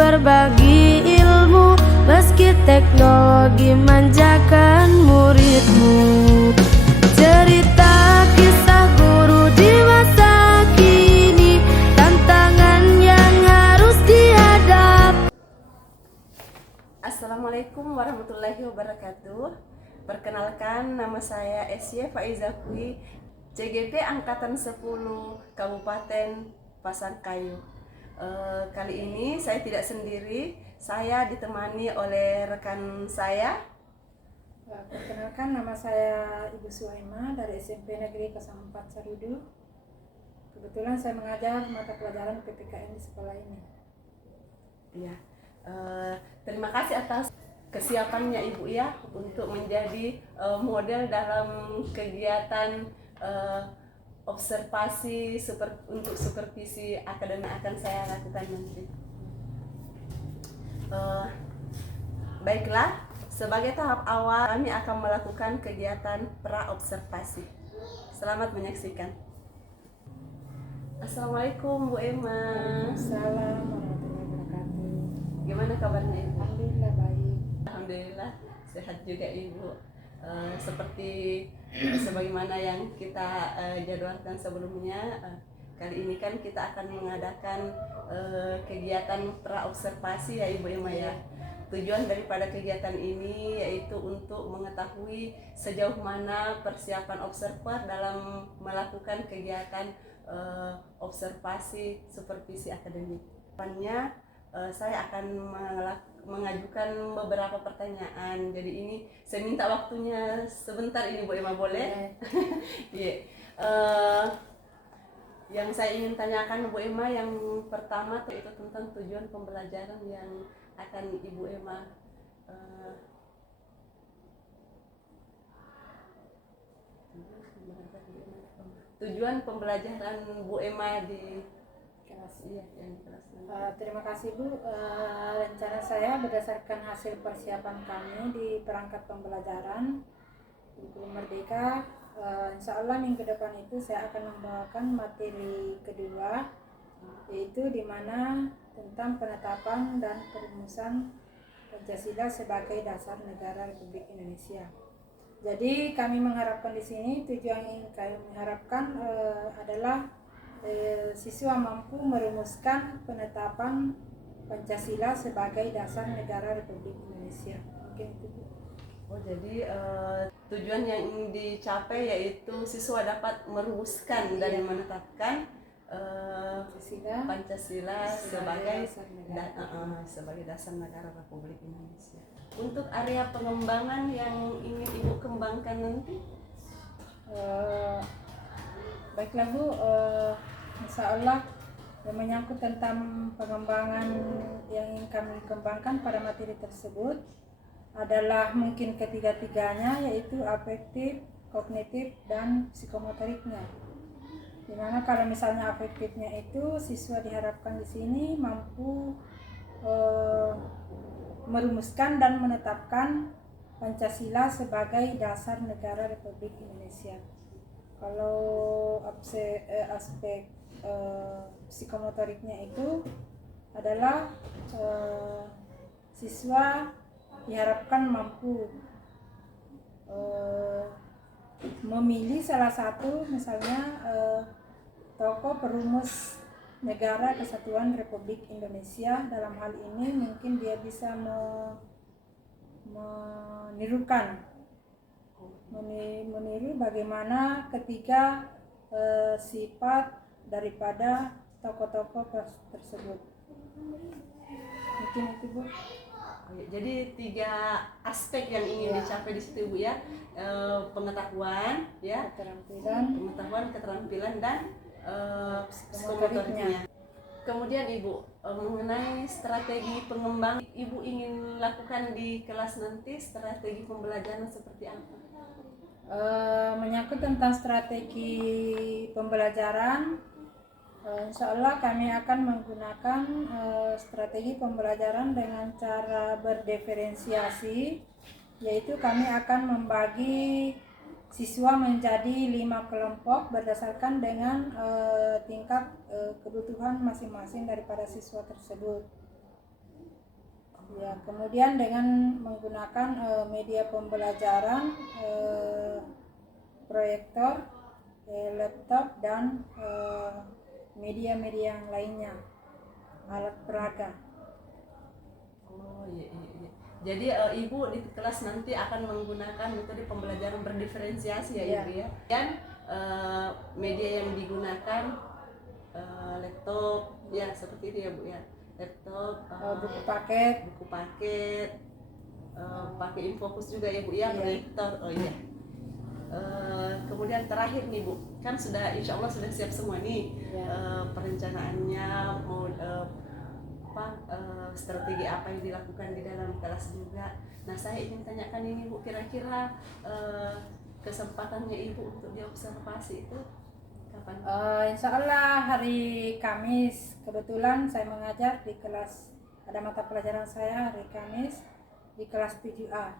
berbagi ilmu, meski teknologi manjakan muridmu. Cerita kisah guru di masa kini, tantangan yang harus dihadapi. Assalamualaikum warahmatullahi wabarakatuh. Perkenalkan, nama saya SY Faiza Pui, CGP Angkatan 10 Kabupaten Pasangkayu. Kali ini saya tidak sendiri, saya ditemani oleh rekan saya. Perkenalkan, nama saya Ibu Suhaima dari SMP Negeri 04 Sarudu. Kebetulan saya mengajar mata pelajaran PPKN di sekolah ini. Ya, terima kasih atas kesiapannya Ibu ya untuk menjadi model dalam kegiatan observasi untuk supervisi akademik akan saya lakukan nanti. Baiklah, sebagai tahap awal kami akan melakukan kegiatan pra-observasi. Selamat menyaksikan. Assalamualaikum Bu Emma. Assalamualaikum warahmatullahi wabarakatuh. Gimana kabarnya Ibu? Alhamdulillah baik. Alhamdulillah sehat juga Ibu. Seperti sebagaimana yang kita jadwalkan sebelumnya, kali ini kan kita akan mengadakan kegiatan pra-observasi ya Ibu Emma ya. Tujuan daripada kegiatan ini yaitu untuk mengetahui sejauh mana persiapan observer dalam melakukan kegiatan observasi supervisi akademik. Depannya saya akan mengajukan beberapa pertanyaan. Jadi ini saya minta waktunya sebentar ini Bu Emma, boleh? Iya. Yang saya ingin tanyakan Bu Emma yang pertama itu tentang tujuan pembelajaran yang akan Ibu Emma tujuan pembelajaran Bu Emma di kelas yang di kelas. Terima kasih Bu. Rencana saya berdasarkan hasil persiapan kami di perangkat pembelajaran Kurikulum Merdeka. Insya Allah minggu depan itu saya akan membawakan materi kedua, yaitu di mana tentang penetapan dan perumusan Pancasila sebagai dasar negara Republik Indonesia. Jadi kami mengharapkan di sini, tujuan yang kami mengharapkan adalah siswa mampu merumuskan penetapan Pancasila sebagai dasar negara Republik Indonesia. Mungkin itu Bu. Oh, jadi tujuan yang dicapai yaitu siswa dapat merumuskan dan menetapkan Pancasila sebagai dasar negara Republik Indonesia. Untuk area pengembangan yang ingin Ibu kembangkan nanti? Baiklah Bu, insya Allah yang menyangkut tentang pengembangan yang ingin kami kembangkan pada materi tersebut adalah mungkin ketiga-tiganya, yaitu afektif, kognitif, dan psikomotoriknya. Dimana kalau misalnya afektifnya itu siswa diharapkan di sini mampu merumuskan dan menetapkan Pancasila sebagai dasar negara Republik Indonesia. Kalau aspek psikomotoriknya itu adalah siswa diharapkan mampu memilih salah satu misalnya tokoh perumus negara kesatuan Republik Indonesia. Dalam hal ini mungkin dia bisa meniru bagaimana ketiga sifat daripada tokoh-tokoh tersebut. Mungkin itu Bu. Jadi 3 aspek yang ingin dicapai di situ Bu ya, pengetahuan ya, keterampilan dan psikomotoriknya. Kemudian Ibu, mengenai strategi pengembangan Ibu ingin lakukan di kelas nanti, strategi pembelajaran seperti apa? Menyangkut tentang strategi pembelajaran, insya Allah kami akan menggunakan strategi pembelajaran dengan cara berdiferensiasi, yaitu kami akan membagi siswa menjadi 5 kelompok berdasarkan dengan tingkat kebutuhan masing-masing daripada siswa tersebut. Ya, kemudian dengan menggunakan media pembelajaran, proyektor, laptop dan media-media yang lainnya, alat peraga. Oh iya, iya, iya. Jadi ibu di kelas nanti akan menggunakan metode pembelajaran berdiferensiasi ya Iya. ibu ya. Dan media yang digunakan laptop ya seperti itu ya bu ya. Laptop, Buku paket. Pakai infocus juga ya bu ya, Iya. proyektor. Oh iya. Kemudian terakhir nih bu, kan sudah insya Allah sudah siap semua nih. Iya. Perencanaannya mau strategi apa yang dilakukan di dalam kelas juga. Nah saya ingin tanyakan ini bu, kira-kira kesempatannya ibu untuk diobservasi itu kapan? Insya Allah hari Kamis, kebetulan saya mengajar di kelas, ada mata pelajaran saya hari Kamis di kelas 7A.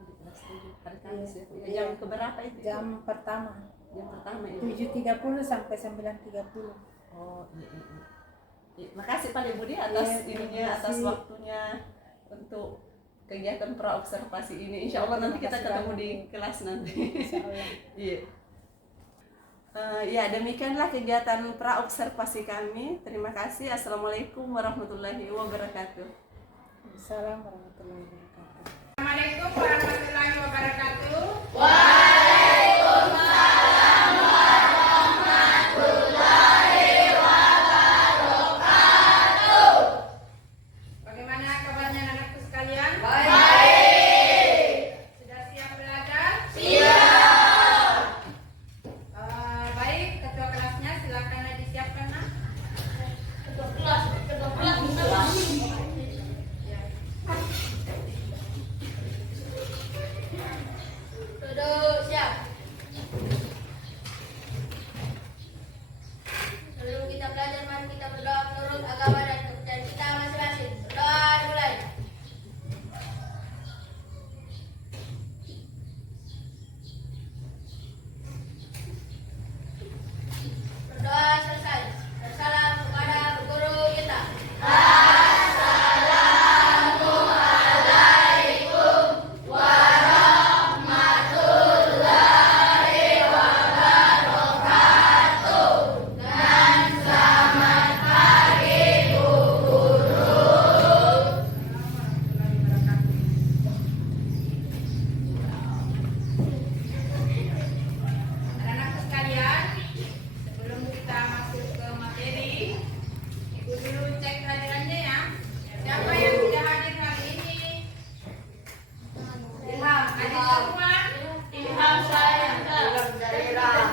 Di kelas 7 hari Kamis ya bu. Iya. Jam keberapa itu? Jam pertama. Jam pertama ya. 7.30 sampai 9.30. Oh iya, iya, iya. Makasih Pak Budi atas Iya, ininya, terima atas kasih. waktunya untuk kegiatan praobservasi ini. Insya Allah nanti kita Terima kasih ketemu banyak, di Bu. kelas nanti. Insya Allah. Iya. Ya demikianlah kegiatan praobservasi kami. Terima kasih. Assalamualaikum warahmatullahi wabarakatuh. Assalamualaikum warahmatullahi wabarakatuh. Assalamualaikum warahmatullahi wabarakatuh. Bagaimana kabarnya anak-anakku sekalian? Baik. Sudah siap belajar? Siap. Baik, ketua kelasnya silakan disiapkan nak. Ketua kelas Ya. Duduk siap. Sebelum kita belajar, mari kita berdoa menurut agama dan kepercayaan kita masing-masing. Berdoa mulai. Berdoa selesai. Bersalam kepada guru kita. Anak-anak sekalian, sebelum kita masuk ke materi, ibu dulu cek kehadirannya ya. Siapa yang tidak hadir hari ini? Ilham. Hadir semua? Ilham saya. Ilham.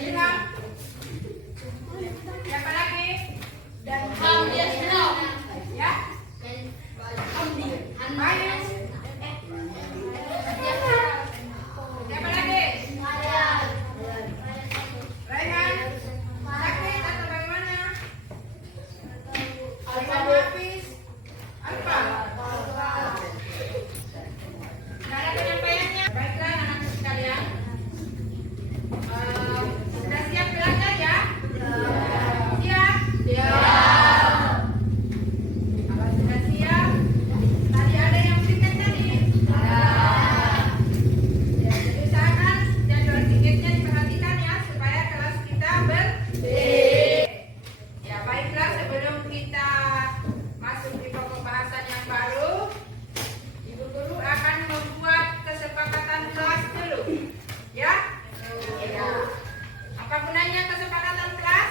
Ilham. Siapa lagi? Dan ya. Bayu. Siapa lagi? Raihan. Sakit atau bagaimana? Alfa Hafiz. Alfa. Tidak ada penyampaiannya. Baiklah anak sekalian. Sudah siap belajar ya? Siap? Siap. Kalau sudah siap, tadi ada yang tiket tadi? Ada. Ya, jadi usahakan jadwal tiketnya diperhatikan ya supaya kelas kita bersih. Ya, baiklah sebelum kita masuk di pokok bahasan yang baru, Ibu Guru akan membuat kesepakatan kelas dulu. Ya? Ya. Apa gunanya kesepakatan kelas?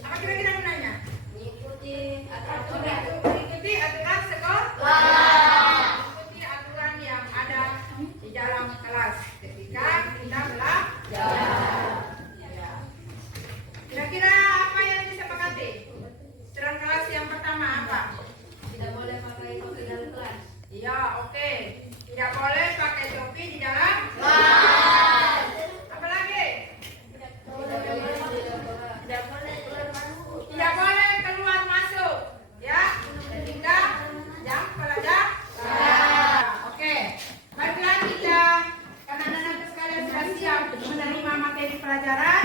Apa kira-kira gunanya? Mengikuti aturan sekolah. Mengikuti aturan yang ada di dalam kelas ketika kita belajar. Ya. Kira-kira apa yang disepakati? Aturan kelas yang pertama apa? Tidak boleh pakai topi dalam kelas. Iya, oke. Tidak boleh pakai topi di dalam kelas. Apa lagi? Tidak boleh keluar masuk. Ya, ketika jam pelajaran. Oke. Baiklah kita, karena anak-anak sekalian sudah siap menerima materi materi pelajaran,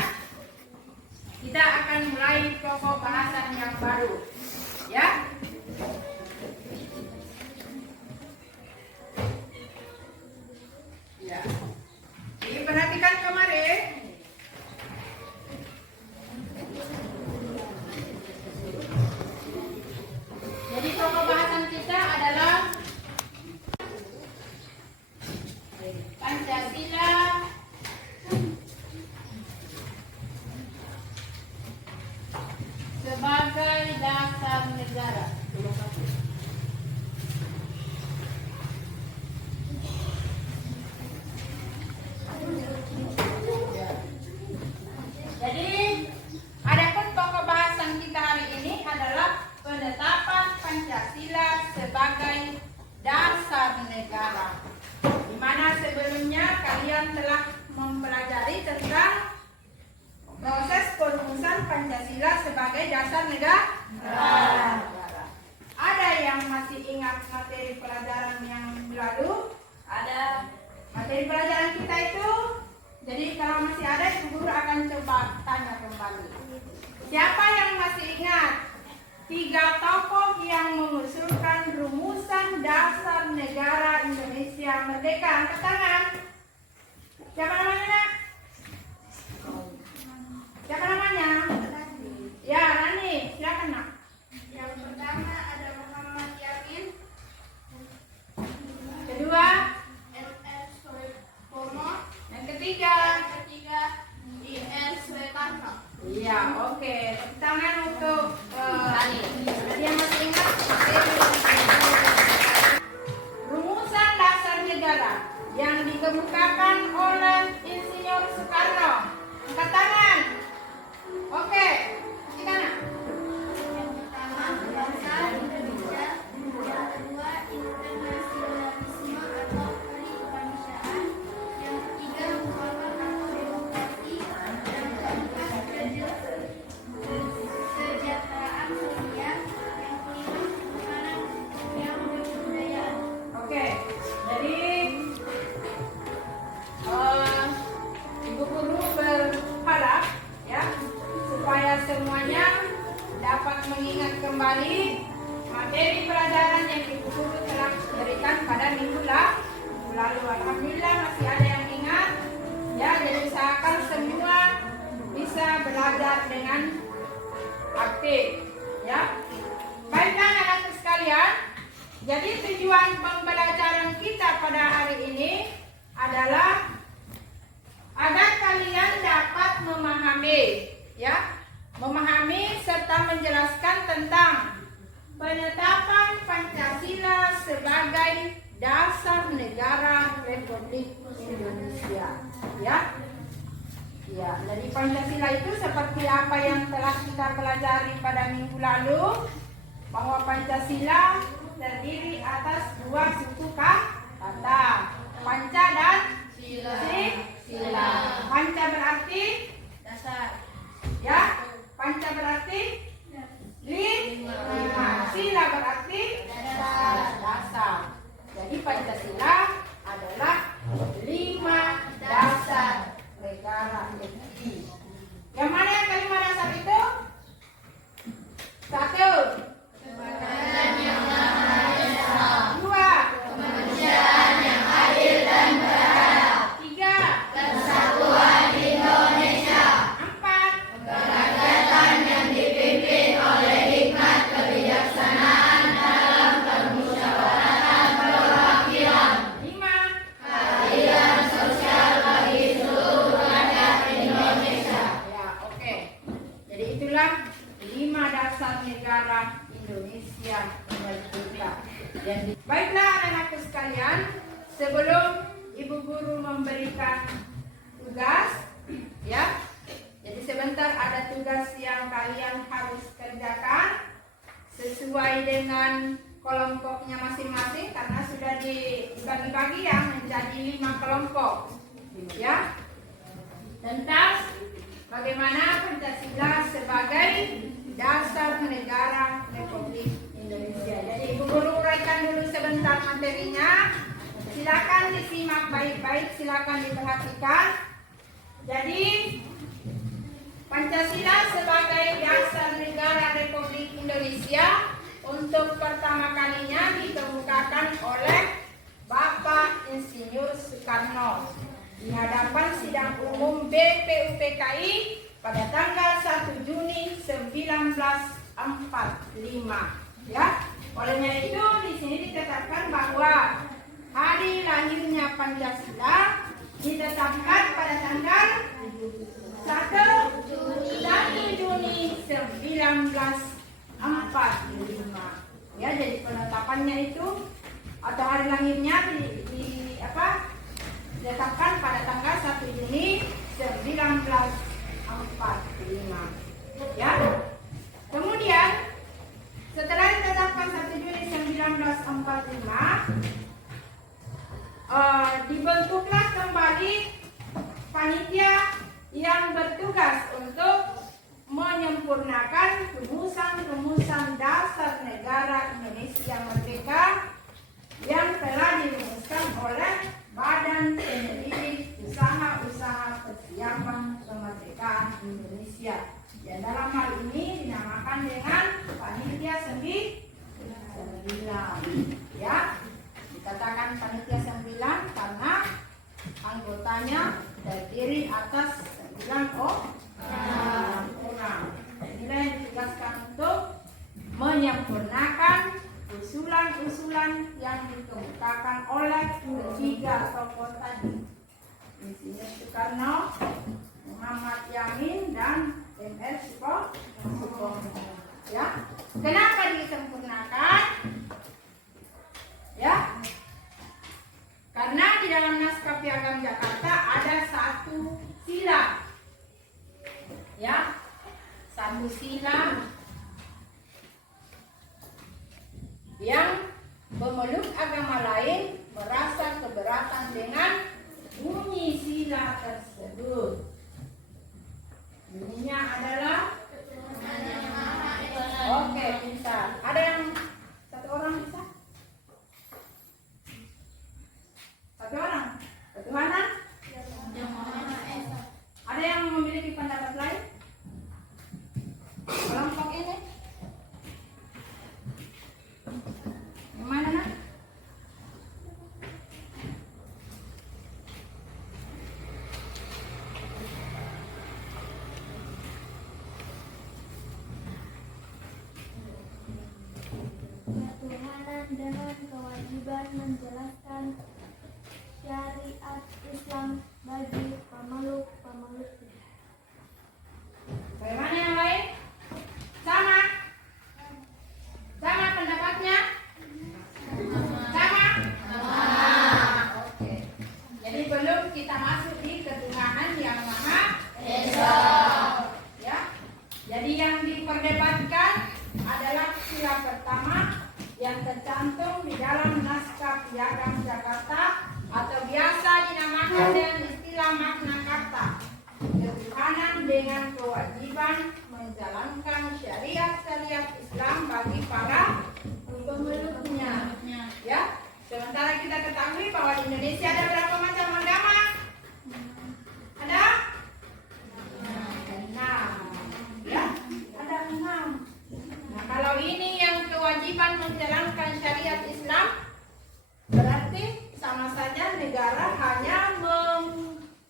kita akan mulai pokok bahasan yang baru. Ya. Ya. Jadi perhatikan kemarin. Jadi pokok bahasan kita adalah Pancasila sebagai dasar negara. Jadi, adapun pokok bahasan kita hari ini adalah penetapan Pancasila sebagai dasar negara. Di mana sebelumnya kalian telah mempelajari tentang proses perumusan Pancasila sebagai dasar negara. Ada yang masih ingat materi pelajaran yang lalu? Ada. Materi pelajaran kita itu, jadi kalau masih ada, Ibu Guru akan coba tanya kembali. Siapa yang masih ingat 3 tokoh yang mengusulkan rumusan dasar negara Indonesia merdeka? Angkat tangan. Siapa namanya, Nak? Siapa namanya? Ya, Rani. Silakan, Nak. Yang pertama ada Muhammad Yamin, Kedua, M.R. Soekarno, yang ketiga. yang ketiga I.R. Soekarno. Iya, oke. Tepuk tangan untuk Rani. Tadi yang masih ingat? Rumusan dasar negara yang dikemukakan oleh Insinyur Soekarno. Angkat tangan. Oke. Silakan, Nak. Yang pertama bangsa Indonesia, yang kedua internasionalisme atau kemanusiaan, yang ketiga mufakat atau demokrasi, yang keempat kesejahteraan sosial, yang kelima ketahanan yang kebudayaan. Oke. Jadi Ibu Guru berharap ya supaya semuanya dapat mengingat kembali materi pelajaran yang Ibu Guru telah berikan pada minggu lalu. Alhamdulillah masih ada yang ingat ya, jadi usahakan semua bisa belajar dengan aktif ya. Baiklah anak-anak sekalian, jadi tujuan pembelajaran kita pada hari ini adalah agar kalian dapat memahami serta menjelaskan tentang penetapan Pancasila sebagai dasar negara Republik Indonesia. Ya, jadi Pancasila itu seperti apa yang telah kita pelajari pada minggu lalu, bahwa Pancasila terdiri atas 2 suku kata, Panca dan Sila. Panca berarti dasar. Ya, Panca berarti lima. Sila berarti dasar. Jadi Pancasila adalah 5 dasar negara NKRI. Yang mana yang kelima dasar itu? 1. Kemanusiaan yang Maha Esa. 2. Kemanusiaan yang adil dan beradab. 3. Kesatuan Indonesia. 4. Kerakyatan yang dipimpin oleh hikmat kebijaksanaan dalam permusyawaratan perwakilan. 5. Keadilan sosial bagi seluruh rakyat Indonesia. Ya, oke. Jadi itulah 5 dasar negara Indonesia merdeka. Baiklah anak-anakku sekalian, sebelum Ibu Guru memberikan tugas, ya. Jadi sebentar ada tugas yang kalian harus kerjakan sesuai dengan kelompoknya masing-masing karena sudah dibagi-bagi ya menjadi 5 kelompok, ya. Tentang bagaimana Pancasila sebagai dasar negara Republik Indonesia. Jadi Ibu Guru uraikan dulu sebentar materinya. Silakan disimak baik-baik, silakan diperhatikan. Jadi Pancasila sebagai dasar negara Republik Indonesia untuk pertama kalinya dikemukakan oleh Bapak Insinyur Soekarno di hadapan sidang umum BPUPKI pada tanggal 1 Juni 1945. Ya, olehnya itu di sini ditetapkan bahwa hari lahirnya Pancasila ditetapkan pada tanggal 1 Juni 1945. Ya, jadi penetapannya itu atau hari lahirnya ditetapkan pada tanggal 1 Juni 1945. Ya. Kemudian setelah ditetapkan 1 Juni 1945, dibentuklah kembali panitia yang bertugas untuk menyempurnakan rumusan-rumusan dasar negara Indonesia Merdeka yang telah dirumuskan oleh Badan Penyelidik Usaha-Usaha Persiapan Kemerdekaan Indonesia, yang dalam hal ini dinamakan dengan Panitia 9. Ya, dikatakan Panitia 9 karena anggotanya terdiri atas 9 orang. Inilah yang ditugaskan untuk menyempurnakan usulan-usulan yang dikemukakan oleh ketiga tokoh tadi, Insinyur Soekarno, Muhammad Yamin, dan M.R. Soekarno. Ya, kenapa disempurnakan? Ya, karena di dalam naskah Piagam Jakarta ada satu sila, ya, satu sila yang pemeluk agama lain merasa keberatan dengan bunyi sila tersebut. Bunyinya adalah oke, bisa. Ada yang satu orang bisa? Satu orang? Ketuhanan? Ada yang memiliki pendapat lain? Kelompok ini? Yang mana, nak? Ketuhanan dengan kewajiban menjelaskan syariat Islam bagi pemeluk-pemeluknya. Bagaimana yang lain? Sama? Sama pendapatnya? Sama? Oke. Jadi belum kita masuk di ketuhanan yang Maha Esa. Ya. Jadi yang diperdebatkan adalah sila pertama yang tercantum di dalam naskah Piagam Jakarta atau biasa dinamakan dengan istilah Magna Carta. Ketuhanan dengan kewajiban menjalankan syariat-syariat Islam bagi para pemeluknya. Ya, sementara kita ketahui bahwa di Indonesia ada berapa macam agama? Ada? 6. Ya, ada 6. Nah, kalau ini yang kewajiban menjalankan syariat Islam, berarti sama saja negara hanya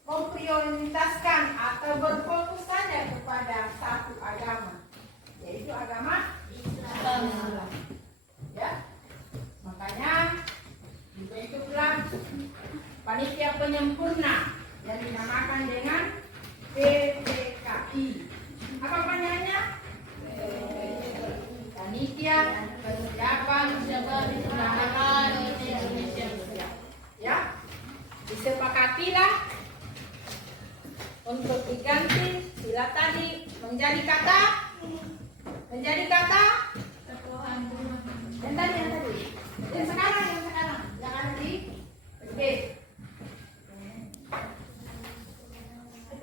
memprioritaskan atau berfokus saja kepada satu agama, yaitu agama Islam. Ya, makanya dibentuklah panitia penyempurna yang dinamakan dengan PPKI. Apa panjangnya? Panitia Persiapan Kemerdekaan Indonesia. Ya, disepakatilah untuk diganti sila tadi menjadi kata yang tadi yang sekarang yang ada di B.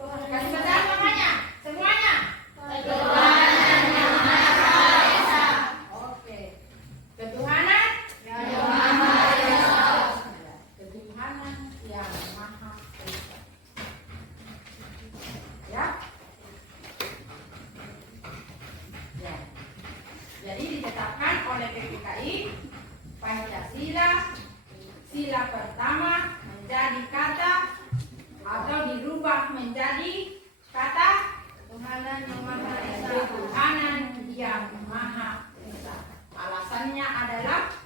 Kasih bacaan namanya semuanya. Ketuhanan yang Maha Esa. Oke. Ketuhanan yang Maha Esa. Ketuhanan yang Maha Esa. berubah menjadi kata Tuhanan yang Maha Esa. Tuhanan yang Maha Esa. Alasannya adalah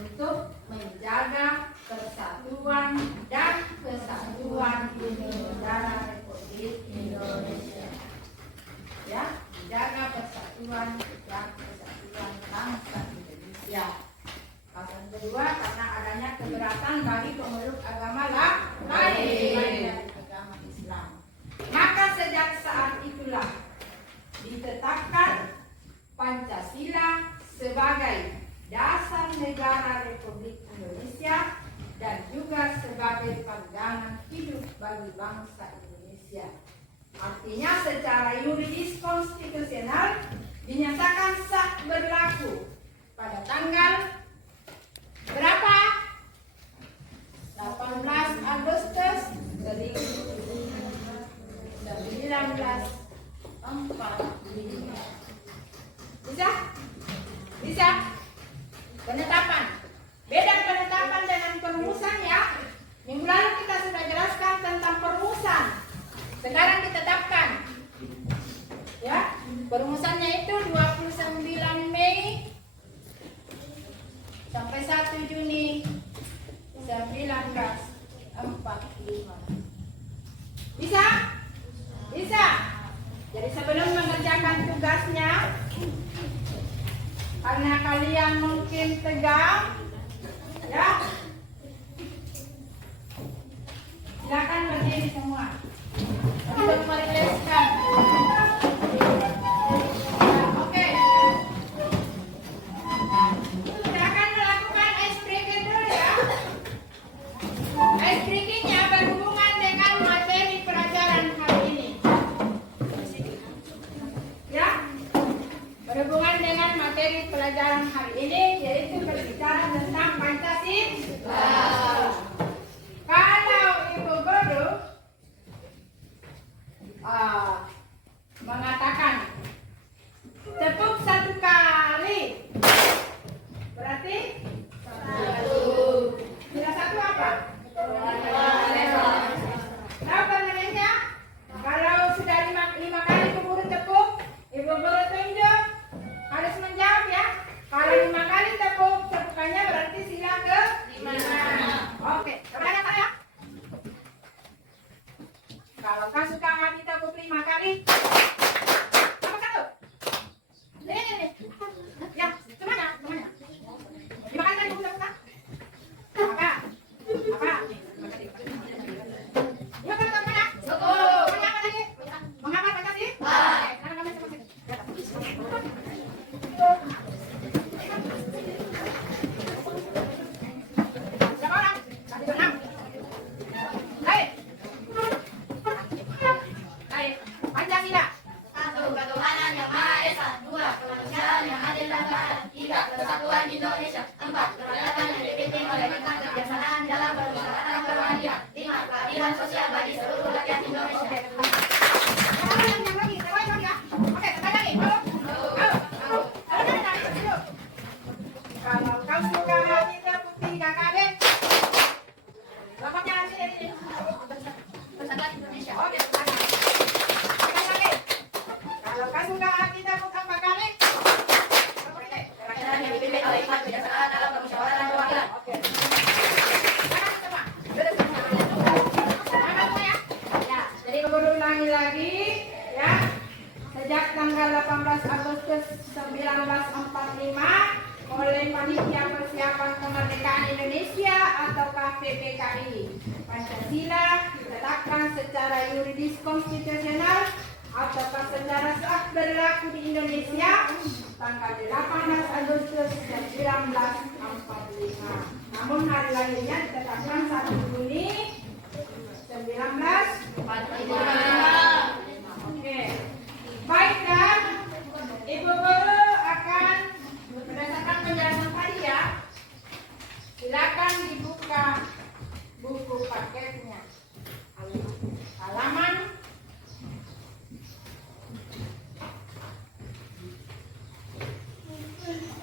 untuk menjaga persatuan dan kesatuan negara Republik Indonesia. Ya, menjaga persatuan dan kesatuan bangsa Indonesia. Alasan kedua, karena adanya keberatan bagi pemeluk agama lain dari agama Islam. Maka sejak saat itulah ditetapkan Pancasila sebagai dasar negara Republik Indonesia dan juga sebagai pandangan hidup bagi bangsa Indonesia. Artinya secara yuridis konstitusional dinyatakan sah berlaku pada tanggal berapa? 18 Agustus 1945. Bisa? Penetapan. Beda penetapan dengan perumusan ya. Minggu lalu kita sudah jelaskan tentang perumusan. Sekarang ditetapkan. Ya, perumusannya itu 29 Mei sampai 1 Juni 1945. Bisa? Bisa. Jadi sebelum mengerjakan tugasnya, karena kalian mungkin tegang, ya, silakan berdiri semua untuk merileskan. Oke. Silakan melakukan ice breaking dulu ya. Ice breakingnya berhubungan dengan materi pelajaran hari ini. Ya, berhubungan dengan materi pelajaran hari ini, yaitu berbicara tentang Pancasila. Kalau Ibu Guru mengatakan tepuk 1 kali, berarti 1. Bila 1 apa? Tahu pengertiannya? Kalau sudah 5 kali Ibu Guru tepuk, Ibu Guru tunjuk, harus menjawab ya. Kalau 5 kali tepukannya berarti sila ke-5. Oke, pertanyaan saya. Kalau kau suka hati tepuk 5 kali, apa satu? Ini. Ya, semuanya. 5 kali tadi Ibu tepuk kan? Apa? 5 kali tepuk ya? Semuanya apa lagi? Menghafal Pancasila? Oke, sekarang kami seperti berapa orang? Tadi 6. Baik. Pancasila. 1. Ketuhanan yang Maha Esa. 2. Kemanusiaan yang adil dan beradab. 3. Persatuan Indonesia. 4. Peradaban yang dipimpin oleh tentang kebijaksanaan dalam bermusyawarah berwajib. 5. Keadilan sosial bagi seluruh rakyat Indonesia. Kalau kau suka hati tepuk 3 kali. Kelompoknya nanti dari sini. Persatuan Indonesia. Oke, sekarang. 3 kali. Kalau kau suka hati tepuk 4 kali. Oke. Peradaban yang dipimpin oleh hikmat kebijaksanaan dalam bermusyawarah berwajib. Oke. Sekarang semua. Sekarang semua ya. Ya, jadi Guru ulangi lagi ya. Sejak tanggal 18 Agustus 1945 oleh Panitia Persiapan Kemerdekaan Indonesia atau KPPKI, Pancasila ditetapkan secara yuridis konstitusional ataukah secara sah berlaku di Indonesia tanggal 18 Agustus 1945. Namun hari lahirnya ditetapkan 1 Juni 1945. Oke. Baiklah, Ibu Guru akan berdasarkan penjelasan tadi ya. Silakan dibuka buku paketnya. Halaman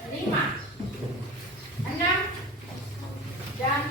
5, 6, dan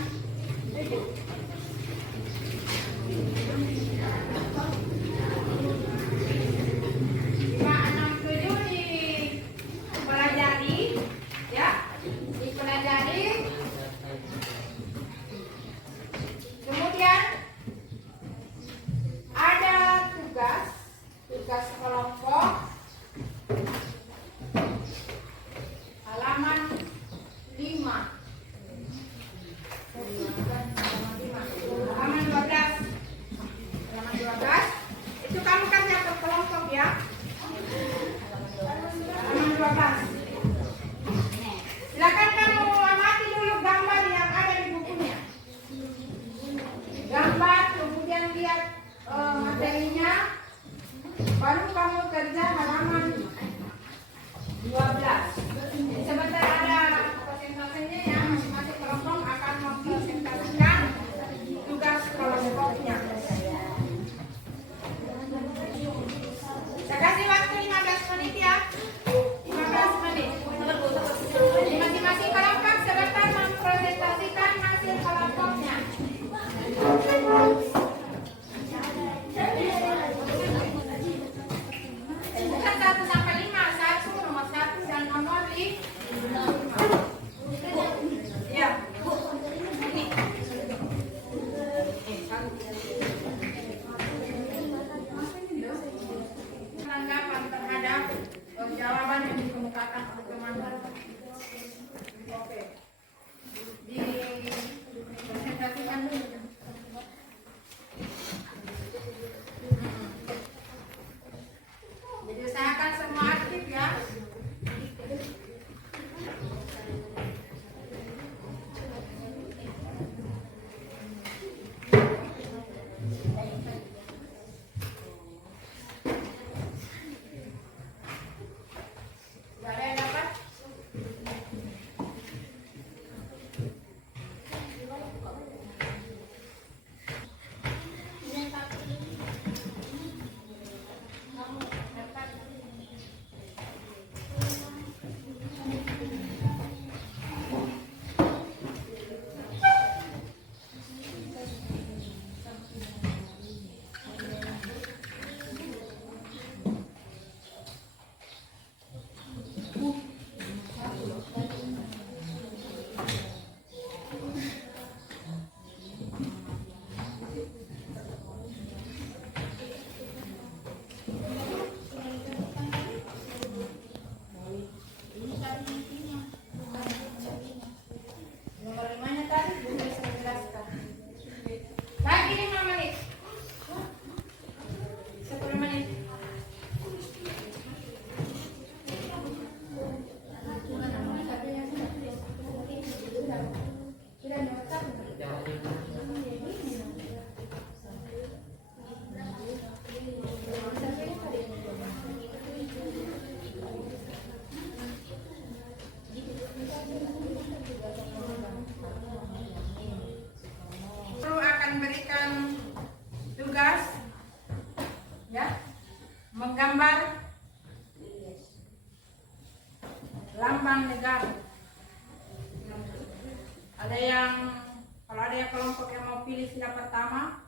yang kelompok yang mau pilih sila pertama,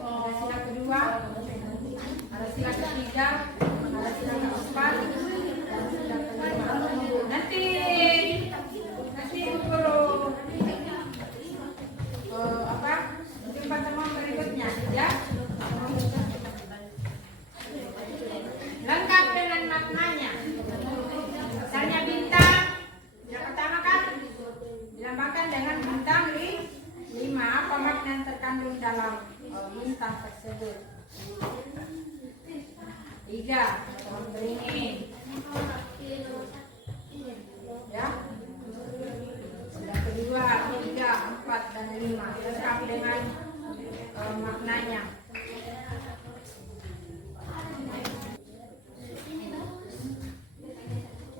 ada sila kedua, ada sila ketiga, ada sila keempat, ada sila kelima. Nanti guru mungkin pertemuan berikutnya ya. Lengkap dengan maknanya. Misalnya bintang, yang pertama kan dilambangkan dengan bintang 5. Apa makna yang terkandung dalam bintang tersebut? 3. Pohon beringin. Ya. Sudah kedua, 3, 4, dan 5. Lengkap dengan maknanya.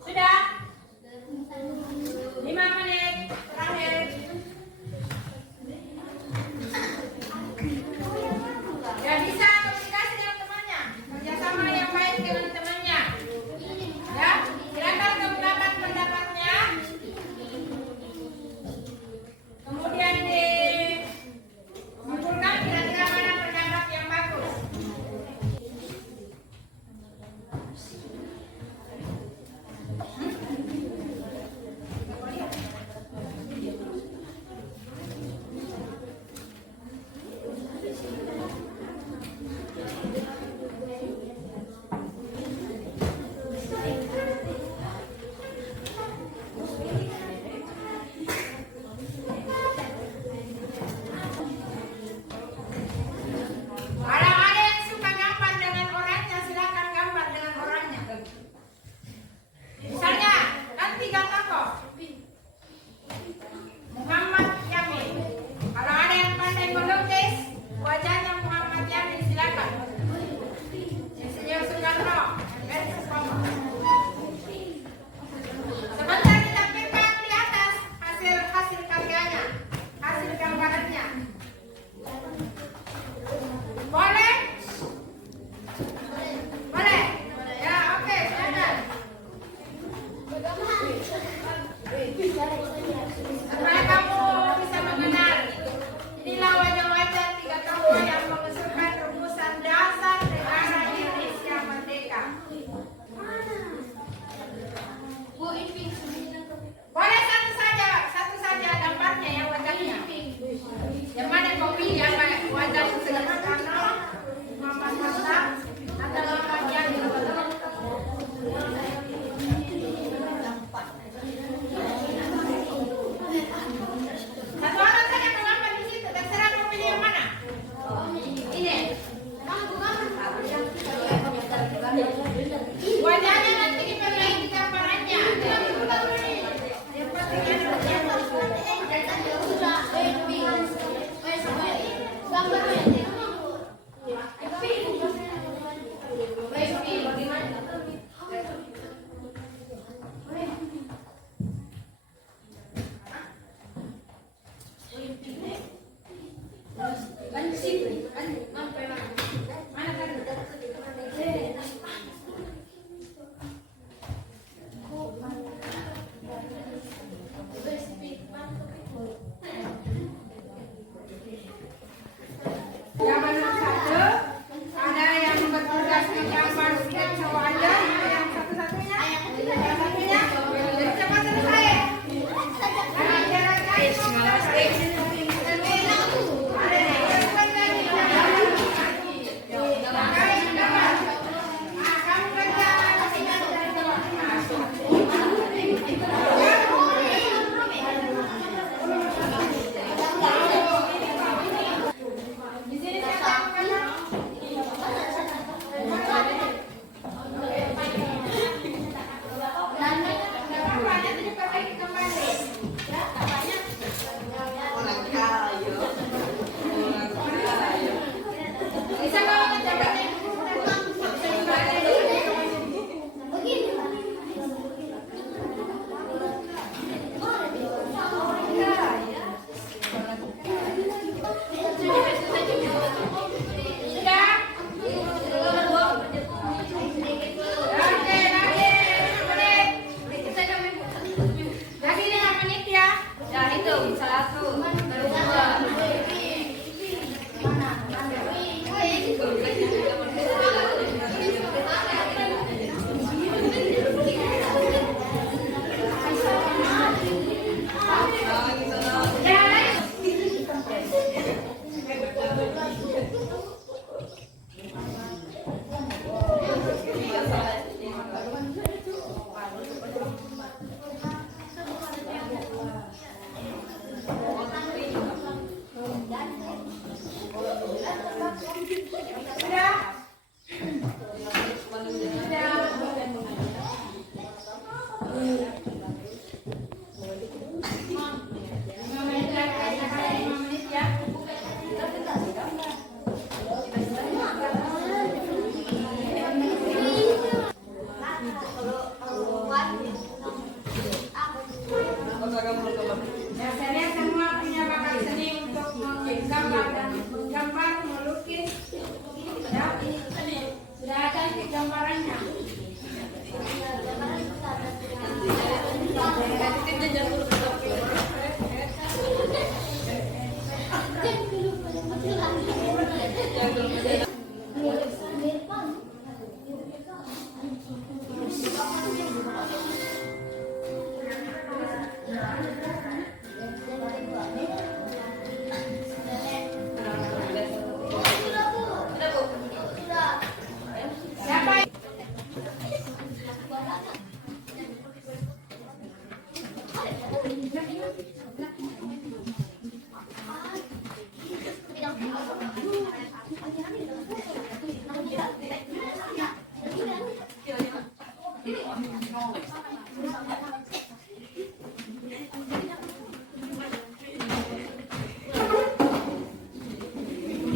Sudah 5 menit terakhir. Ya, bisa komunikasi dengan temannya, kerjasama yang baik dengan temannya. Ya, silakan keungkapkan pendapatnya. Kemudian dikumpulkan kira-kira mana pendapat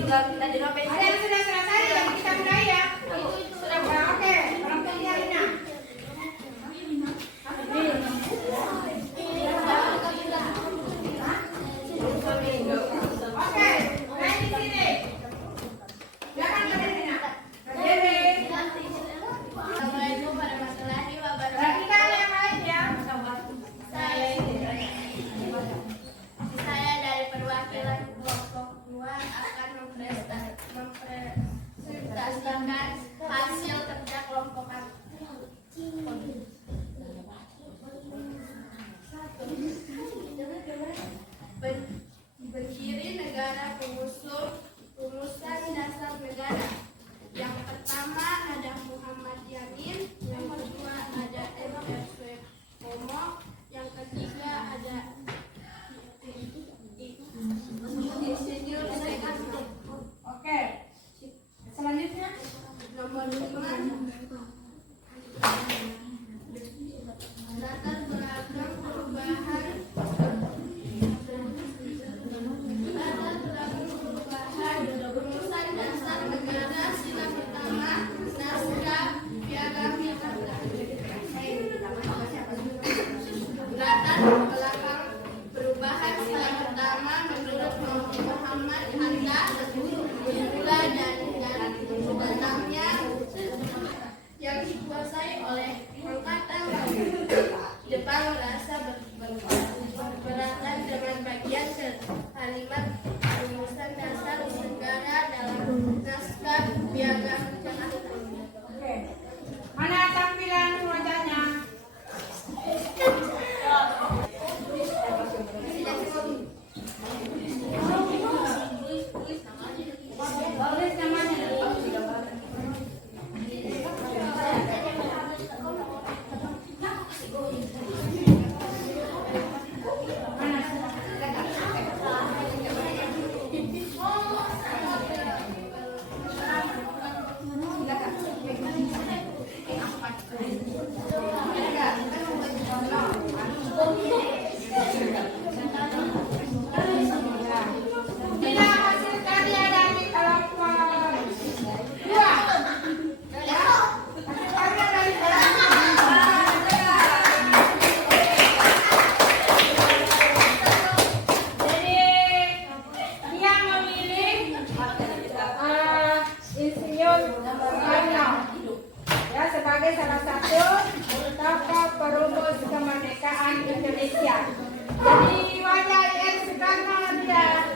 tinggal kita dirobek. Ada yang sudah selesai yang kita mulai ya? Sudah mulai. Oke, orang tuanya Lina. Oke, mulai di sini. Silakan Kak Lina. Berdiri. Assalamualaikum warahmatullahi wabarakatuh. Perhatikan yang lain ya. Saya dari perwakilan kelompok 2 akan mempresentasikan hasil kerja kelompok kami. Berdiri negara rumusan dasar negara. Yang pertama ada Muhammad Yamin, yang kedua ada MRC Omo, yang ketiga ada Insinyur Soekarno. Oke. Selanjutnya Nomor 5 latar belakang perubahan rumusan dasar negara sila pertama naskah piagam Jakarta. Latar belakang perubahan sila pertama menurut Muhammad Handa dimulai dari datangnya yang dikuasai oleh angkatan Jepang merasa berkeberatan dengan bagian kalimat rumusan dasar negara dalam naskah piagam Jakarta. oke. Mana tampilan wajahnya? Tulis namanya. Inilah hasil karya dari kelompok 2. Ya. Hasil karya dari kelompok 2. Jadi dia memilih Insinyur Soekarno ya sebagai salah satu tokoh perumus kemerdekaan Indonesia. Jadi wajah Soekarno dia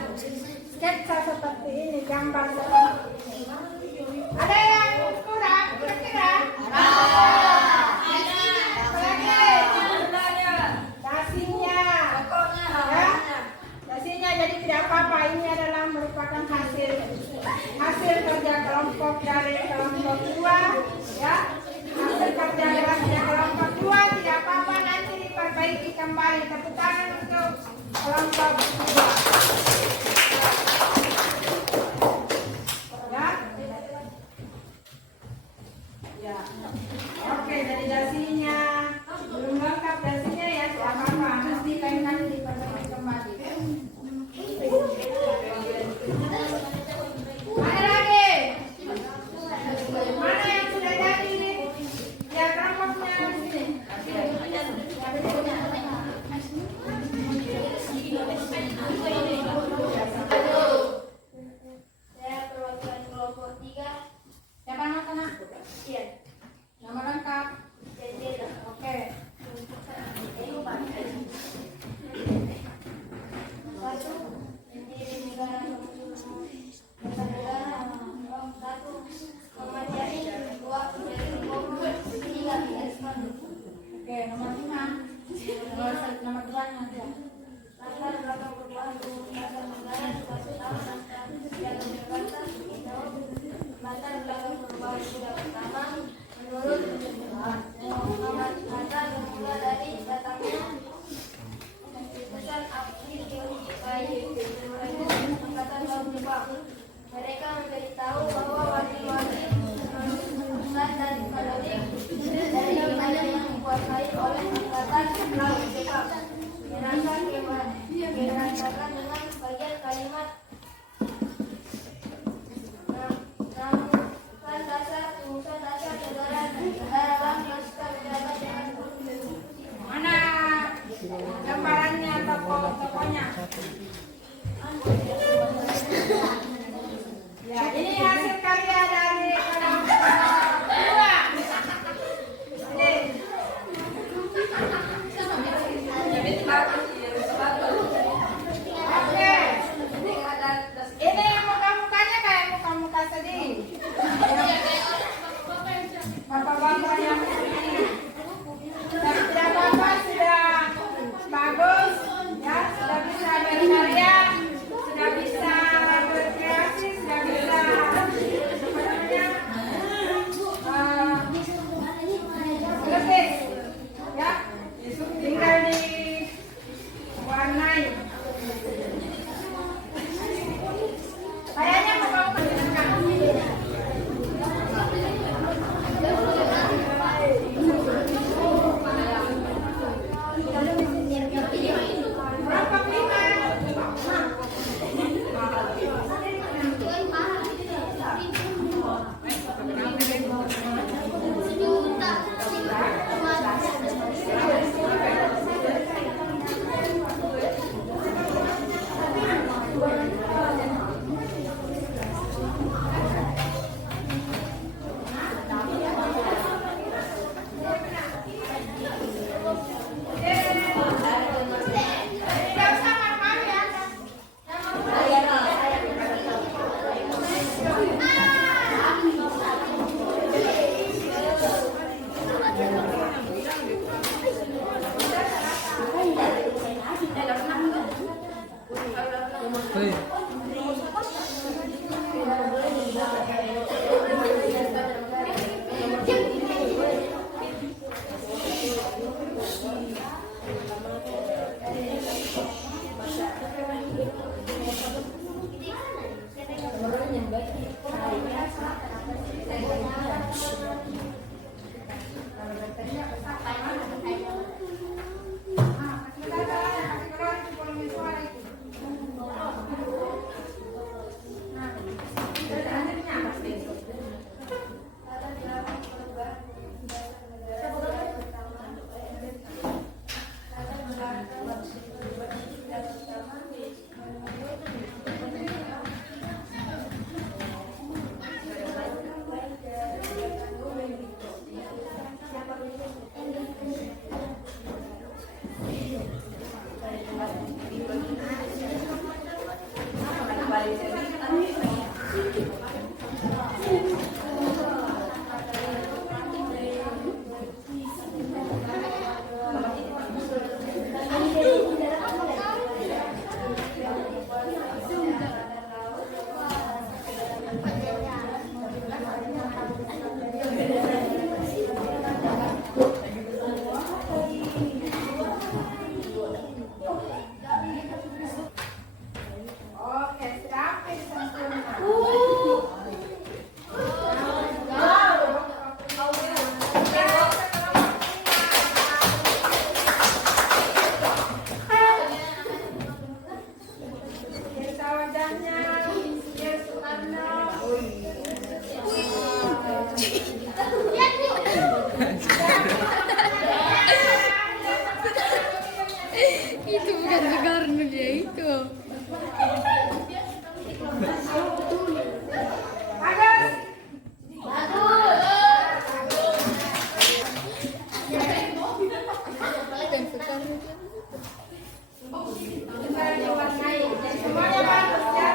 sketsa seperti ini, gambar seperti ini. Ada yang kurang kira-kira? Dasinya, ya, dasinya jadi tidak apa-apa. Ini adalah merupakan hasil kerja kelompok dari kelompok 2, ya. Hasil kerja dari kelompok 2 tidak apa-apa, nanti diperbaiki kembali. Tepuk tangan untuk kelompok 2. Ya. Oke, dari dasinya belum lengkap dasinya ya, tidak apa-apa. Nanti lain kali diperbaiki kembali. Ada lagi? Mana yang sudah jadi ini? Ya, kelompoknya di sini. Oke, siapa yang sempurna? Desa wajahnya, Desa Soekarno. Itu bukan Soekarno dia itu. Bagus. Bukan Soekarno. Semuanya bagus ya.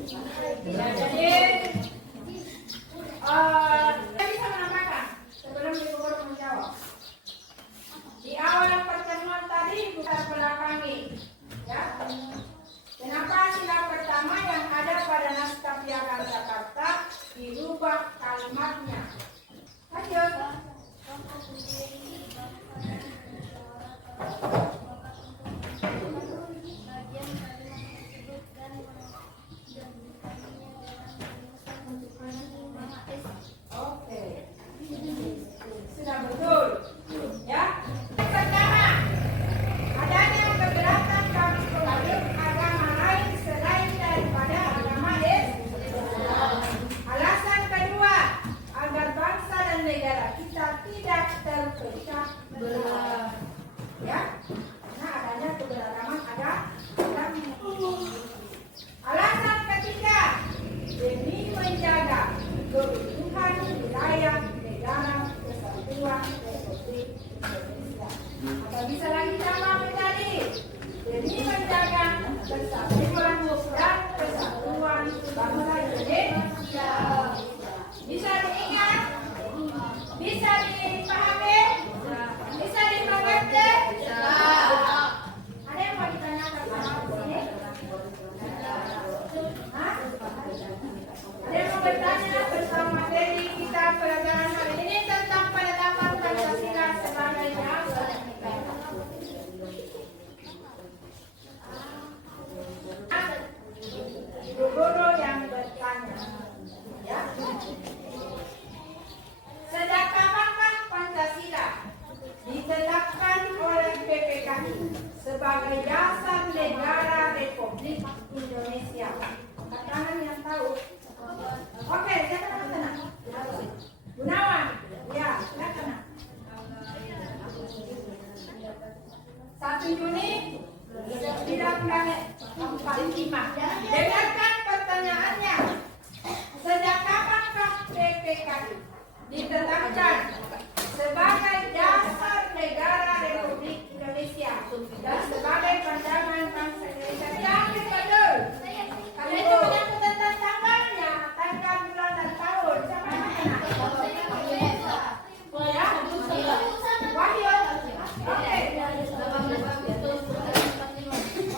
Ya, jadi saya bisa menambahkan sebelum Ibu Guru menjawab. Di awal pertemuan tadi kita belakangi, ya. Kenapa sila pertama yang ada pada naskah Piagam Jakarta dirubah kalimatnya? Lanjut. Oke, sudah betul, ya. Pertama, adanya keberatan kami pemeluk agama lain selain daripada agama Islam. Alasan kedua, agar bangsa dan negara kita tidak terpecah belah. Ya, karena adanya keberagaman agama. Alasan ketiga, demi menjaga keutuhan wilayah negara kesatuan Republik Indonesia. Atau bisa lagi tambah menjadi demi menjaga kesatuan dan kesatuan bangsa Indonesia. Bisa diingat? Bisa dipahami? Bisa dimengerti? Ada yang mau ditanyakan sama di sini? Hah? Ada yang mau bertanya tentang materi kita pelajaran hari ini tentang penetapan Pancasila sebagai dasar negara? Ibu guru yang bertanya, ya. Sejak kapankah Pancasila ditetapkan oleh PPKI sebagai dasar negara Republik Indonesia? Tangan yang tahu. Oke, silakan tenang. Gunawan, ya, silakan. 1 Juni 1945. Dengarkan pertanyaannya. Sejak kapankah PPKI ditetapkan sebagai dasar negara Republik Indonesia dan sebagai pandangan bangsa Indonesia? Yakin betul? Karena itu menyangkut tentang tanggalnya, tanggal, bulan, dan tahun. Siapa yang mana? Ya? Wahyu? Oke.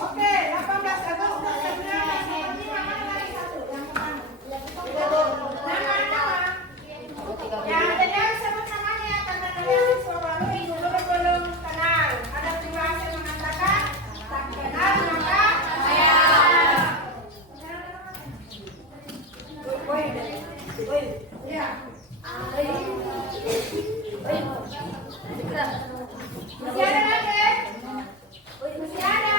Oke, 18 Agustus 1945. Mana lagi satu? Yang pertama. Nama-nama. Ya, jadi harus sebut namanya karena dari siswa baru Ibu Guru belum kenal. Ada peribahasa yang mengatakan tak kenal maka sayang. Ya. Masih ada lagi? Masih ada?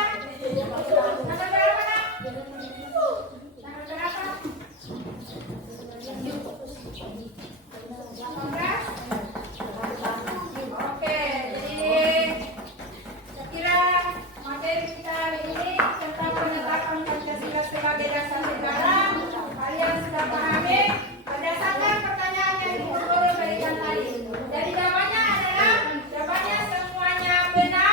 Tanggal berapa, Nak? Tanggal berapa? 18? Oke, jadi saya kira materi kita hari ini tentang penetapan Pancasila sebagai dasar negara kalian sudah pahami berdasarkan pertanyaan yang Ibu Guru berikan tadi. Jadi jawabannya adalah semuanya benar.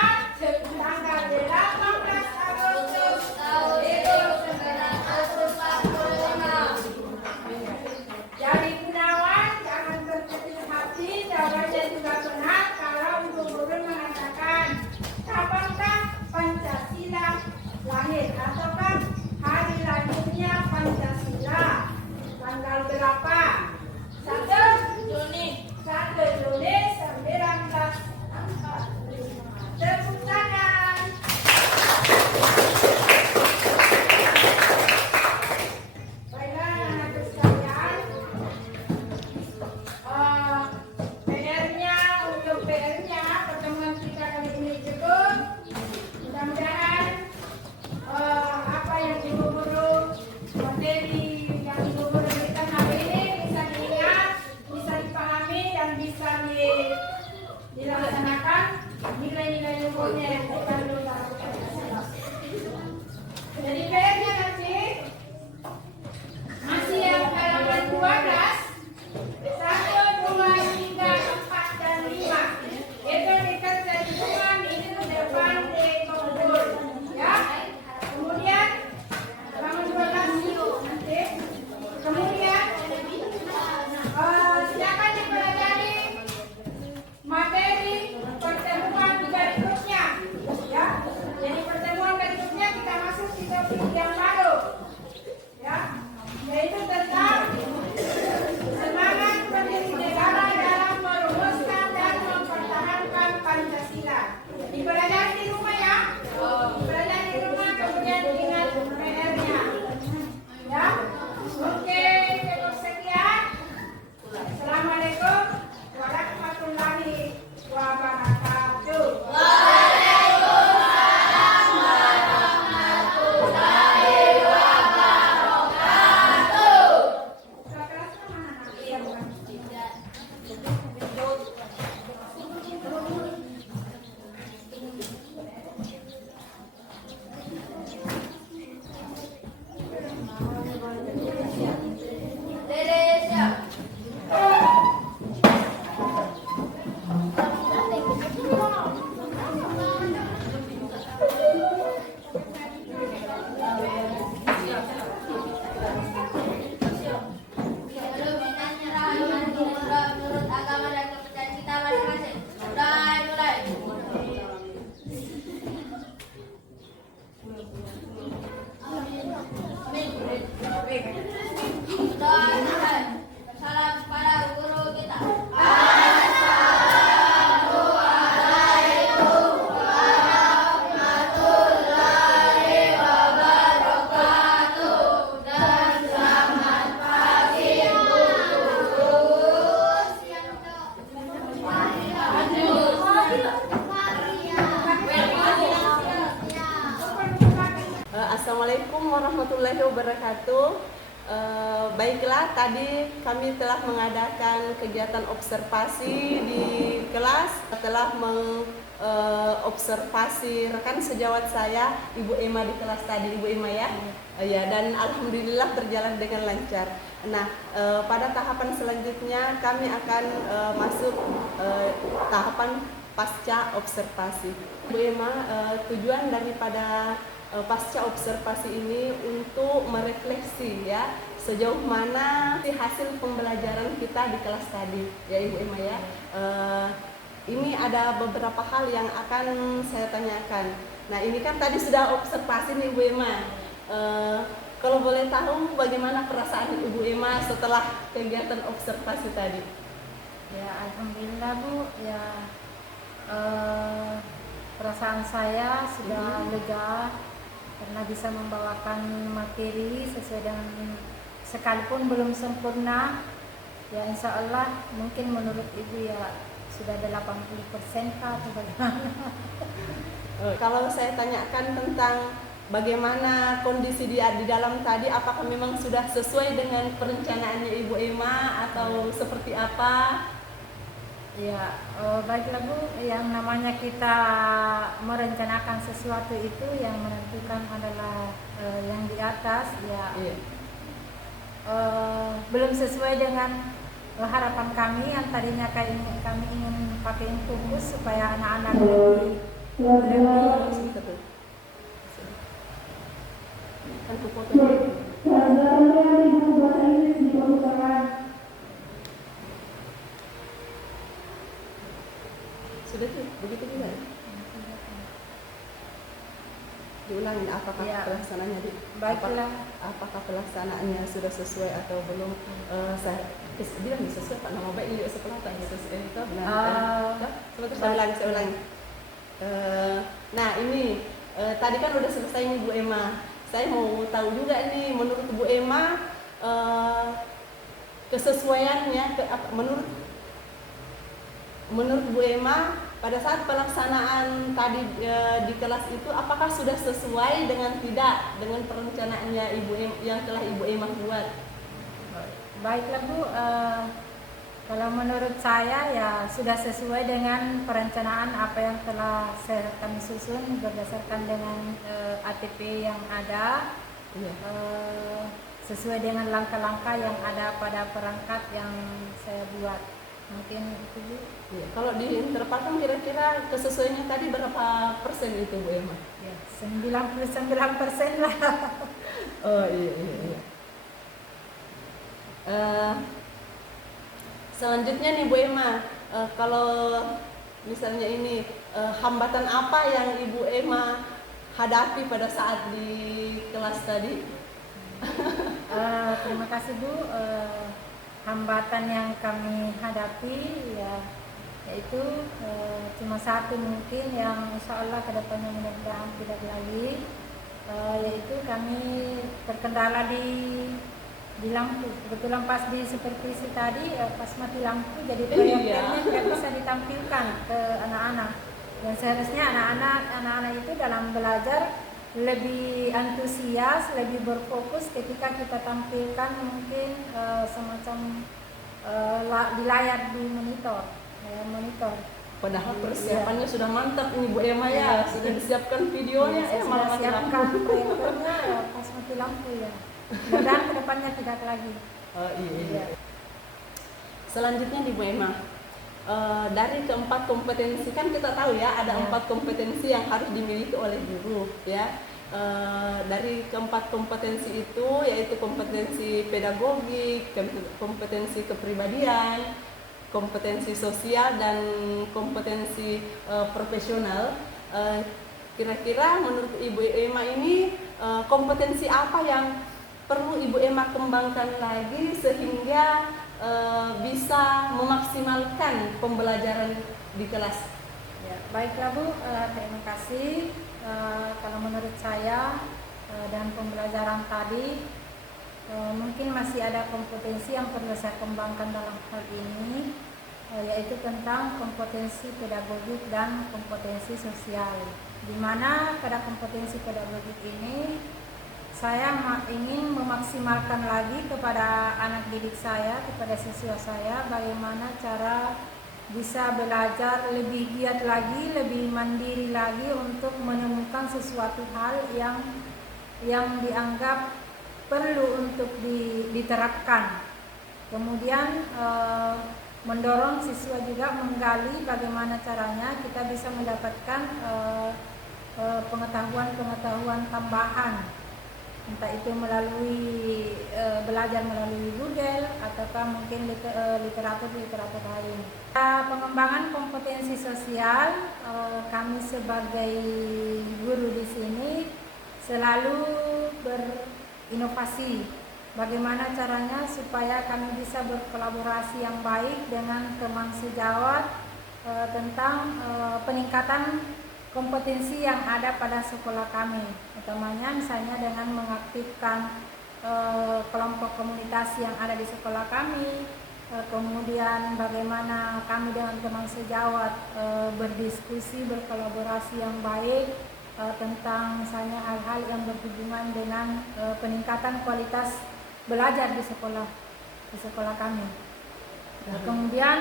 Baiklah, tadi kami telah mengadakan kegiatan observasi di kelas, telah mengobservasi rekan sejawat saya, Ibu Emma di kelas tadi, Ibu Emma ya. Ya, dan alhamdulillah berjalan dengan lancar. Nah, pada tahapan selanjutnya kami akan masuk tahapan pasca observasi. Bu Emma, tujuan daripada pasca observasi ini untuk merefleksi ya sejauh mana hasil pembelajaran kita di kelas tadi ya Ibu Emma ya. Ini ada beberapa hal yang akan saya tanyakan. Nah, ini kan tadi sudah observasi nih Bu Emma. Kalau boleh tahu bagaimana perasaan Ibu Emma setelah kegiatan observasi tadi? Ya, alhamdulillah Bu, ya perasaan saya sudah lega karena bisa membawakan materi sesuai dengan, sekalipun belum sempurna, ya insya Allah mungkin menurut Ibu ya sudah ada 80% kah atau bagaimana? Kalau saya tanyakan tentang bagaimana kondisi di dalam tadi, apakah memang sudah sesuai dengan perencanaannya Ibu Emma atau seperti apa? Ya, baiklah Bu, yang namanya kita merencanakan sesuatu itu yang menentukan adalah yang di atas ya. Iya. Belum sesuai dengan harapan kami yang tadinya kami ingin pakai infus supaya anak-anak lebih kan fotonya. Sudah tuh, begitu juga ya? Diulangi, apakah Ya. pelaksanaannya Baiklah. apakah pelaksanaannya sudah sesuai atau belum? Saya bilang sesuai Pak, nama baik juga sekolah tak sesuai itu benar. Sebentar saya ulangi. Nah ini tadi kan udah selesai nih Bu Emma. Saya mau tahu juga nih menurut Bu Emma kesesuaiannya menurut Bu Emma pada saat pelaksanaan tadi di kelas itu apakah sudah sesuai dengan perencanaannya Ibu Emma yang telah Ibu Emma buat? Baiklah Bu, kalau menurut saya ya sudah sesuai dengan perencanaan apa yang telah kami susun berdasarkan dengan ATP yang ada. Iya. Sesuai dengan langkah-langkah yang ada pada perangkat yang saya buat. Mungkin itu Bu. Iya. Kalau di Interpakem kira-kira kesesuaiannya tadi berapa persen itu Bu Emma? Ya, 99% lah. Oh iya. Selanjutnya nih Bu Emma, kalau misalnya ini hambatan apa yang Ibu Emma hadapi pada saat di kelas tadi? Terima kasih Bu. Hambatan yang kami hadapi ya yaitu cuma satu mungkin yang insya Allah kedepannya mudah-mudahan tidak lagi, yaitu kami terkendala di lampu. Kebetulan pas di supervisi tadi pas mati lampu jadi proyektornya tidak bisa ditampilkan ke anak-anak. Dan seharusnya anak-anak itu dalam belajar lebih antusias, lebih berfokus ketika kita tampilkan mungkin semacam di layar di monitor. Padahal persiapannya sudah mantap ini Bu Emma ya, sudah disiapkan videonya, sudah siapkan proyektornya pas mati lampu ya. Mudah-mudahan kedepannya tidak lagi. Oh iya. Selanjutnya di Bu Emma, dari keempat kompetensi kan kita tahu ya ada 4 kompetensi yang harus dimiliki oleh guru ya. Dari keempat kompetensi itu yaitu kompetensi pedagogik, kompetensi kepribadian, kompetensi sosial dan kompetensi profesional. Kira-kira menurut Ibu Emma ini kompetensi apa yang perlu Ibu Emma kembangkan lagi sehingga bisa memaksimalkan pembelajaran di kelas? Ya, baiklah Bu, terima kasih. Kalau menurut saya dan pembelajaran tadi mungkin masih ada kompetensi yang perlu saya kembangkan dalam hal ini, yaitu tentang kompetensi pedagogik dan kompetensi sosial. Di mana pada kompetensi pedagogik ini saya ingin memaksimalkan lagi kepada anak didik saya, kepada siswa saya, bagaimana cara bisa belajar lebih giat lagi, lebih mandiri lagi untuk menemukan sesuatu hal yang dianggap perlu untuk diterapkan. Kemudian mendorong siswa juga menggali bagaimana caranya kita bisa mendapatkan pengetahuan-pengetahuan tambahan, entah itu melalui belajar melalui Google ataukah mungkin literatur lain. Pengembangan kompetensi sosial, kami sebagai guru di sini selalu berinovasi bagaimana caranya supaya kami bisa berkolaborasi yang baik dengan teman sejawat tentang peningkatan kompetensi yang ada pada sekolah kami, utamanya misalnya dengan mengaktifkan kelompok komunitas yang ada di sekolah kami, kemudian bagaimana kami dengan teman sejawat berdiskusi, berkolaborasi yang baik tentang misalnya hal-hal yang berhubungan dengan peningkatan kualitas belajar di sekolah kami. Kemudian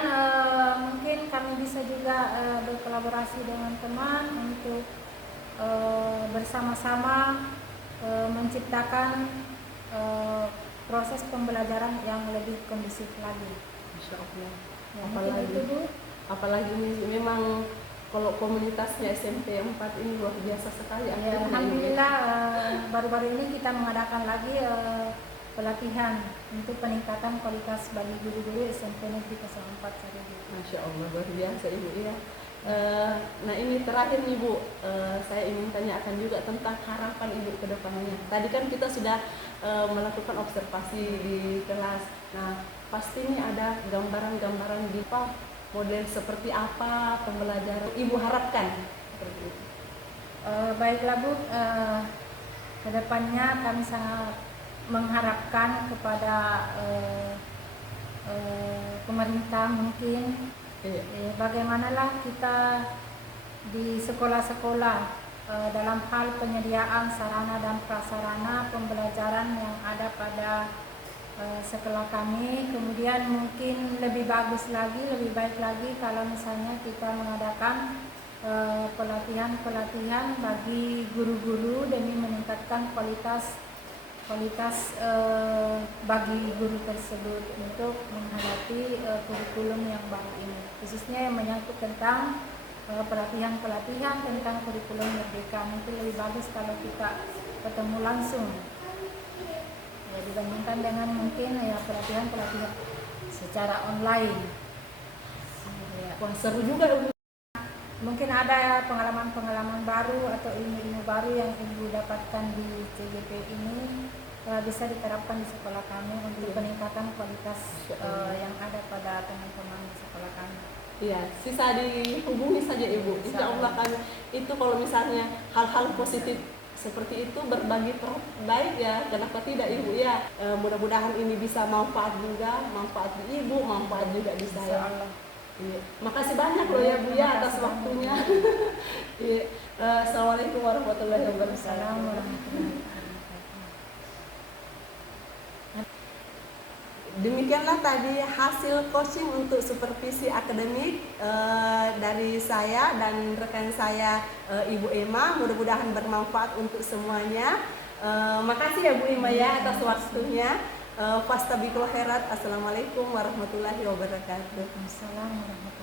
mungkin kami bisa juga berkolaborasi dengan teman untuk bersama-sama menciptakan proses pembelajaran yang lebih kondusif lagi. Masya Allah. Ya, Apalagi itu, Bu. apalagi memang kalau komunitasnya SMP 4 ini luar biasa sekali. Ya, alhamdulillah baru-baru ini kita mengadakan lagi pelatihan untuk peningkatan kualitas bagi guru-guru SMP Negeri 04 saja. Masya Allah, luar biasa Ibu ya. Nah ini terakhir nih Bu, saya ingin tanyakan juga tentang harapan Ibu ke depannya. Tadi kan kita sudah melakukan observasi di kelas. Nah pasti nih ada gambaran-gambaran di model seperti apa pembelajaran Ibu harapkan seperti itu. Baiklah Bu, kedepannya kami sangat mengharapkan kepada pemerintah mungkin bagaimanalah kita di sekolah-sekolah dalam hal penyediaan sarana dan prasarana pembelajaran yang ada pada sekolah kami. Kemudian mungkin lebih bagus lagi, lebih baik lagi kalau misalnya kita mengadakan pelatihan bagi guru-guru demi meningkatkan kualitas bagi guru tersebut untuk menghadapi kurikulum yang baru ini, khususnya yang menyangkut tentang pelatihan tentang kurikulum merdeka. Mungkin lebih bagus kalau kita ketemu langsung ya, dibandingkan dengan mungkin ya pelatihan secara online ya. Wah seru juga Ibu. Mungkin ada pengalaman-pengalaman baru atau ilmu-ilmu baru yang Ibu dapatkan di CGP ini bisa diterapkan di sekolah kami untuk peningkatan kualitas yang ada pada teman-teman di sekolah kami. Iya, sisa dihubungi saja Ibu. Insya Allah kan itu kalau misalnya hal-hal positif seperti itu berbagi baik ya, kenapa tidak Ibu ya. Mudah-mudahan ini bisa manfaat juga, manfaat di Ibu, manfaat juga di saya. Iya. Makasih banyak loh ya Bu ya atas waktunya. Iya. Assalamualaikum warahmatullahi wabarakatuh. Demikianlah tadi hasil coaching untuk supervisi akademik dari saya dan rekan saya Ibu Emma. Mudah-mudahan bermanfaat untuk semuanya. Makasih ya Bu Emma ya atas waktunya. Fastabiqul khairat. Assalamualaikum warahmatullahi wabarakatuh. Assalamualaikum.